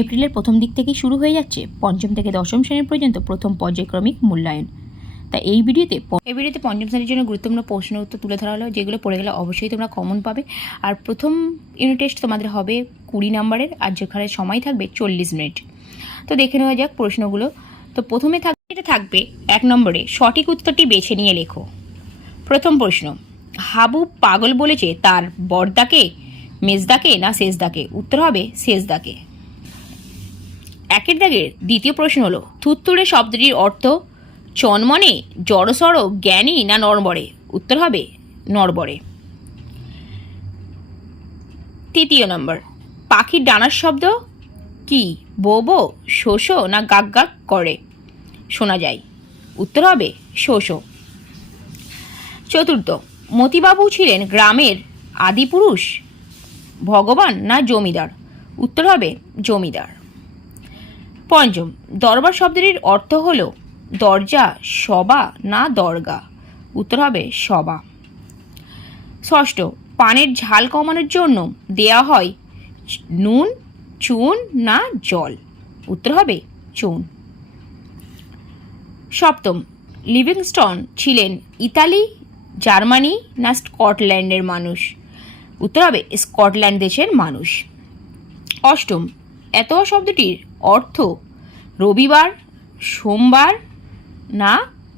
এপ্রিলের প্রথম দিক থেকেই শুরু হয়ে যাচ্ছে পঞ্চম থেকে দশম শ্রেণী পর্যন্ত প্রথম পর্যায়ক্রমিক মূল্যায়ন। তা এই ভিডিওতে পঞ্চম শ্রেণীর জন্য গুরুত্বপূর্ণ প্রশ্ন উত্তর তুলে ধরা হলো, যেগুলো পড়ে গেলে অবশ্যই তোমরা কমন পাবে। আর প্রথম ইউনিট টেস্ট তোমাদের হবে 20 নম্বরের, আর যেখানে সময় থাকবে 40 মিনিট। তো দেখে নেওয়া যাক প্রশ্নগুলো। তো প্রথমে থাকবে 1 নম্বরে সঠিক উত্তরটি বেছে নিয়ে লেখো। প্রথম প্রশ্ন, হাবু পাগল বলেছে তার বড়দাকে, মেজদাকে না শেষদাকে? উত্তর হবে শেষদাকে। 1 দাগের দ্বিতীয় প্রশ্ন হলো, থুত্তুরে শব্দটির অর্থ চনমনে, জড়সড়, জ্ঞানী না নড়বড়ে? উত্তর হবে নড়বড়ে। তৃতীয় নম্বর, পাখির ডানার শব্দ কি? বো বো, শো শো না গাক গাক করে শোনা যায়? উত্তর হবে শো শো। চতুর্থ, মতিবাবু ছিলেন গ্রামের আদিপুরুষ, ভগবান না জমিদার? উত্তর হবে জমিদার। পঞ্চম, দরবার শব্দটির অর্থ হল দরজা, সভা না দরগা? উত্তর হবে সভা। ষষ্ঠ, পানের ঝাল কমানোর জন্য দেয়া হয় নুন, চুন না জল? উত্তর হবে চুন। সপ্তম, লিভিংস্টন ছিলেন ইতালি, জার্মানি না স্কটল্যান্ডের মানুষ? উত্তর হবে স্কটল্যান্ড দেশের মানুষ। অষ্টম, এতোয়া শব্দটির অর্থ রবিবার, সোমবার না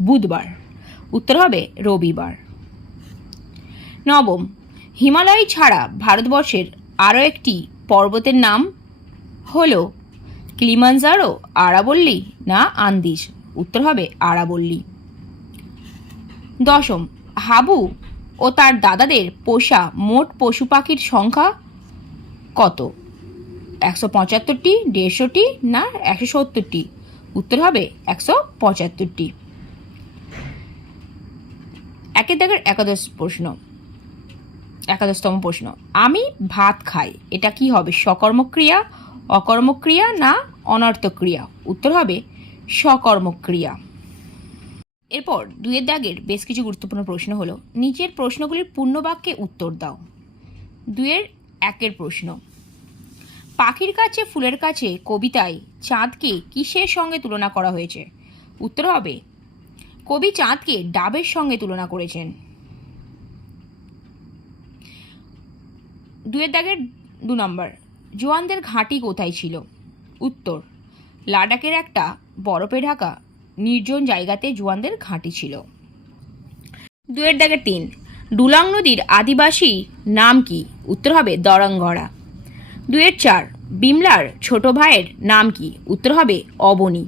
বুধবার? উত্তর হবে রবিবার। নবম, হিমালয় ছাড়া ভারতবর্ষের আরও একটি পর্বতের নাম হলো কিলিমাঞ্জারো, আরাবল্লী না আন্দিজ? উত্তর হবে আরাবল্লী। দশম, হাবু ও তার দাদাদের পোষা মোট পশু পাখির সংখ্যা কত? 175টি, 150টি না 170টি? উত্তর হবে 175টি। 1 দাগের একাদশতম প্রশ্ন, আমি ভাত খাই, এটা কি হবে? সকর্মক ক্রিয়া, অকর্মক ক্রিয়া না অনর্থক ক্রিয়া? উত্তর হবে সকর্মক ক্রিয়া। এরপর 2 দাগের বেশ কিছু গুরুত্বপূর্ণ প্রশ্ন হলো, নিচের প্রশ্নগুলির পূর্ণ বাক্যে উত্তর দাও। 2-1 প্রশ্ন, পাখির কাছে ফুলের কাছে কবিতায় চাঁদকে কিসের সঙ্গে তুলনা করা হয়েছে? উত্তর হবে কবি চাঁদকে ডাবের সঙ্গে তুলনা করেছেন। 2 দাগের 2 নম্বর, জোয়ানদের ঘাঁটি কোথায় ছিল? উত্তর, লাদাখের একটা বরফে ঢাকা নির্জন জায়গাতে জোয়ানদের ঘাঁটি ছিল। 2 দাগের 3, ডুলাং নদীর আদিবাসী নাম কি? উত্তর হবে দরঙ্গরা। 2-4, বিমলার ছোট ভাইয়ের নাম কি? উত্তর হবে অবনী।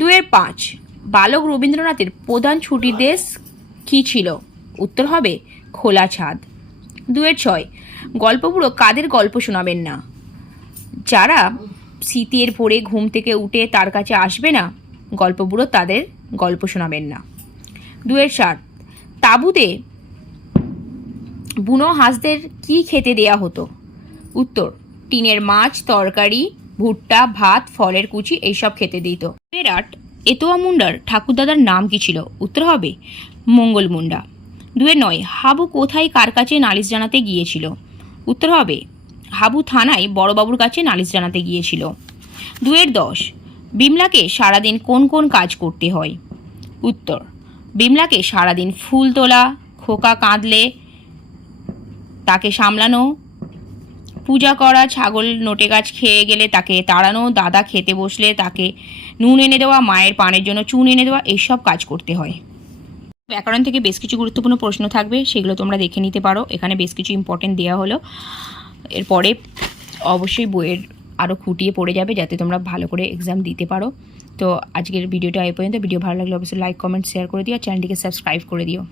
2-5, বালক রবীন্দ্রনাথের প্রধান ছুটির দেশ কি ছিল? উত্তর হবে খোলা ছাদ। 2-6, গল্পবুড়ো কাদের গল্প শোনাবেন না? যারা শীতের ভোরে ঘুম থেকে উঠে তার কাছে আসবে না, গল্পবুড়ো তাদের গল্প শোনাবেন না। 2-7, তাঁবুতে বুনো হাঁসদের কি খেতে দেয়া হতো? উত্তর, টিনের মাছ, তরকারি, ভুট্টা, ভাত, ফলের কুচি এইসব খেতে দিত। 8, এতোয়া মুন্ডার ঠাকুরদাদার নাম কি ছিল? উত্তর হবে মঙ্গল মুন্ডা। 2-9, হাবু কোথায় কার কাছে নালিশ জানাতে গিয়েছিল? উত্তর হবে হাবু থানায় বড়বাবুর কাছে নালিশ জানাতে গিয়েছিল। 2-10, বিমলাকে সারাদিন কোন কোন কাজ করতে হয়? উত্তর, বিমলাকে সারাদিন ফুল তোলা, খোকা কাঁদলে তাকে সামলানো, পূজা করা, ছাগল নোটে গাছ খেয়ে গেলে তাকে তাড়ানো, দাদা খেতে বসলে তাকে নুন এনে দেওয়া, মায়ের পানের জন্য চুন এনে দেওয়া, এইসব কাজ করতে হয়। ব্যাকরণ থেকে বেশ কিছু গুরুত্বপূর্ণ প্রশ্ন থাকবে, সেগুলো তোমরা দেখে নিতে পারো। এখানে বেশ কিছু ইম্পর্টেন্ট দেওয়া হলো। এরপরে অবশ্যই বইয়ের আরও খুঁটিয়ে পড়ে যাবে, যাতে তোমরা ভালো করে এক্সাম দিতে পারো। তো আজকের ভিডিওটা এই পর্যন্ত। ভিডিও ভালো লাগলে অবশ্যই লাইক, কমেন্ট, শেয়ার করে দিও, আর চ্যানেলটিকে সাবস্ক্রাইব করে দিও।